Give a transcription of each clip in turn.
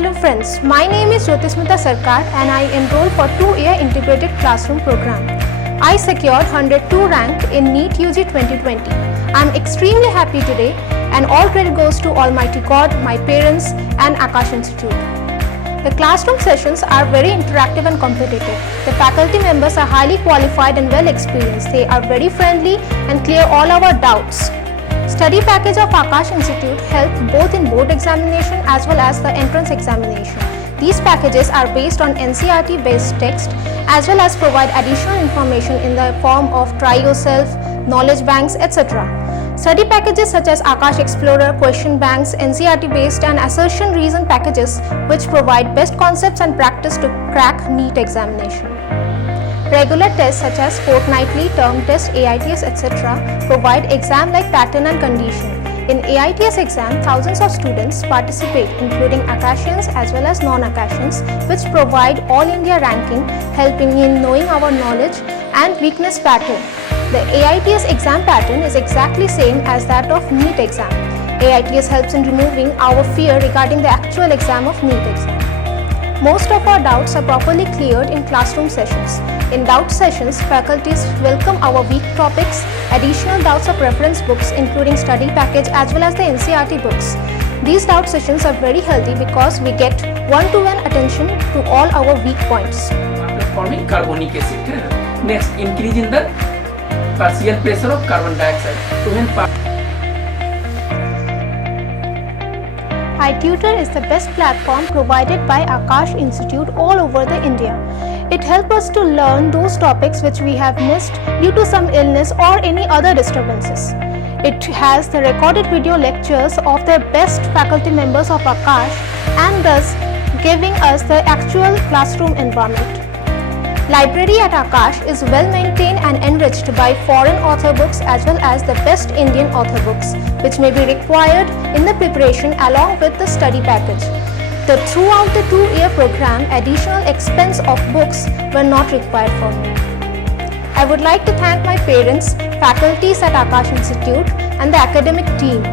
Hello friends, my name is Jyotismita Sarkar and I enrolled for 2-year integrated classroom program. I secured 102 rank in NEET UG 2020. I am extremely happy today and all credit goes to Almighty God, my parents and Akash Institute. The classroom sessions are very interactive and competitive. The faculty members are highly qualified and well experienced. They are very friendly and clear all our doubts. Study package of Akash Institute help both in board examination as well as the entrance examination. These packages are based on NCERT based text as well as provide additional information in the form of try yourself, knowledge banks, etc. Study packages such as Akash Explorer, question banks, NCERT based and assertion reason packages which provide best concepts and practice to crack NEET examination. Regular tests such as fortnightly, term test, AITS, etc. provide exam-like pattern and condition. In AITS exam, thousands of students participate including Akashians as well as non-Akashians which provide all India ranking helping in knowing our knowledge and weakness pattern. The AITS exam pattern is exactly same as that of NEET exam. AITS helps in removing our fear regarding the actual exam of NEET exam. Most of our doubts are properly cleared in classroom sessions. In doubt sessions, faculties welcome our weak topics, additional doubts of reference books including study package as well as the NCERT books. These doubt sessions are very healthy because we get one-to-one attention to all our weak points. Forming carbonic acid. Next, increase in the partial pressure of carbon dioxide. iTutor is the best platform provided by Akash Institute all over the India. It helps us to learn those topics which we have missed due to some illness or any other disturbances. It has the recorded video lectures of the best faculty members of Akash and thus giving us the actual classroom environment. Library at Akash is well maintained and enriched by foreign author books as well as the best Indian author books which may be required in the preparation along with the study package. Throughout the 2-year program, additional expense of books were not required for me. I would like to thank my parents, faculties at Akash Institute and the academic team.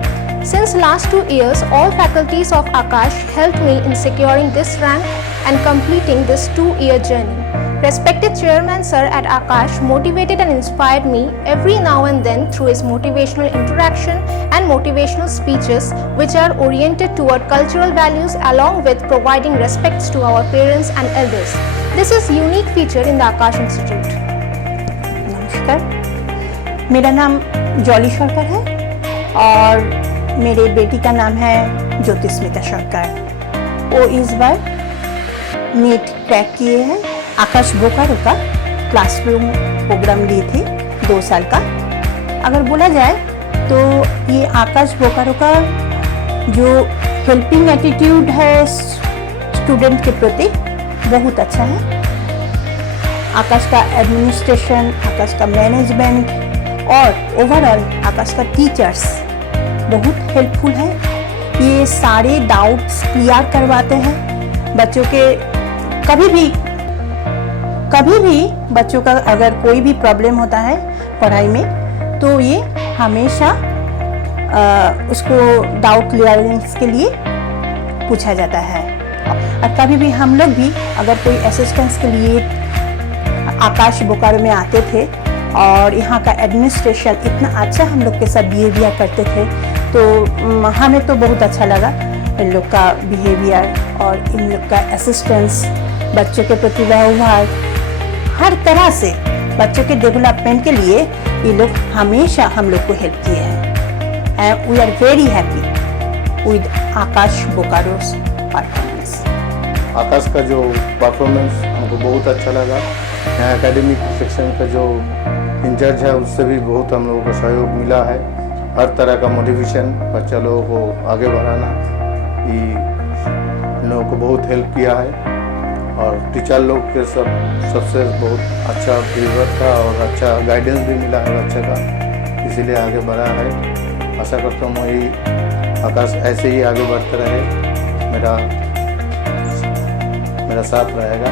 Since last 2 years, all faculties of Akash helped me in securing this rank and completing this 2-year journey. Respected Chairman Sir at Akash motivated and inspired me every now and then through his motivational interaction and motivational speeches which are oriented toward cultural values along with providing respects to our parents and elders. This is unique feature in the Akash Institute. नमस्कार, मेरा नाम jolly सरकार है और मेरे बेटी का नाम है ज्योतिस्मिता सरकार। वो इस बार नीट क्रैक किए हैं। आकाश बोकारो का क्लासरूम प्रोग्राम लिए थे 2 साल का। अगर बोला जाए तो ये आकाश बोकारो का जो हेल्पिंग एटीट्यूड है स्टूडेंट के प्रति बहुत अच्छा है। आकाश का एडमिनिस्ट्रेशन, आकाश का मैनेजमेंट और ओवरऑल आकाश का टीचर्स बहुत हेल्पफुल है। ये सारे डाउट्स क्लियर करवाते हैं बच्चों के। कभी भी बच्चों का अगर कोई भी प्रॉब्लम होता है पढ़ाई में तो ये हमेशा उसको डाउट क्लियरेंस के लिए पूछा जाता है। और कभी भी हम लोग भी अगर कोई असिस्टेंस के लिए आकाश बोकारो में आते थे और यहाँ का एडमिनिस्ट्रेशन इतना अच्छा हम लोग के साथ बिहेवियर करते थे तो हमें तो बहुत अच्छा लगा इन लोग का बिहेवियर और इन लोग का असिस्टेंस, बच्चों के प्रति व्यवहार, हर तरह से बच्चों के डेवलपमेंट के लिए ये लोग हमेशा हम लोग को हेल्प किए हैं। And we are very happy with Aakash Bokaro's performance. Aakash का जो परफॉर्मेंस हमको बहुत अच्छा लगा। यहाँ एकेडमिक सेक्शन का जो इंचार्ज है उससे भी बहुत हम लोगों को सहयोग मिला है। हर तरह का मोटिवेशन बच्चा लोगों को आगे बढ़ाना ये इन लोगों को बहुत हेल्प किया है। और टीचर लोग के सबसे बहुत अच्छा फीडबैक था और अच्छा गाइडेंस भी मिला है बच्चे का, इसीलिए आगे बढ़ा है। आशा करता हूँ वही आकाश ऐसे ही आगे बढ़ते रहे, मेरा साथ रहेगा।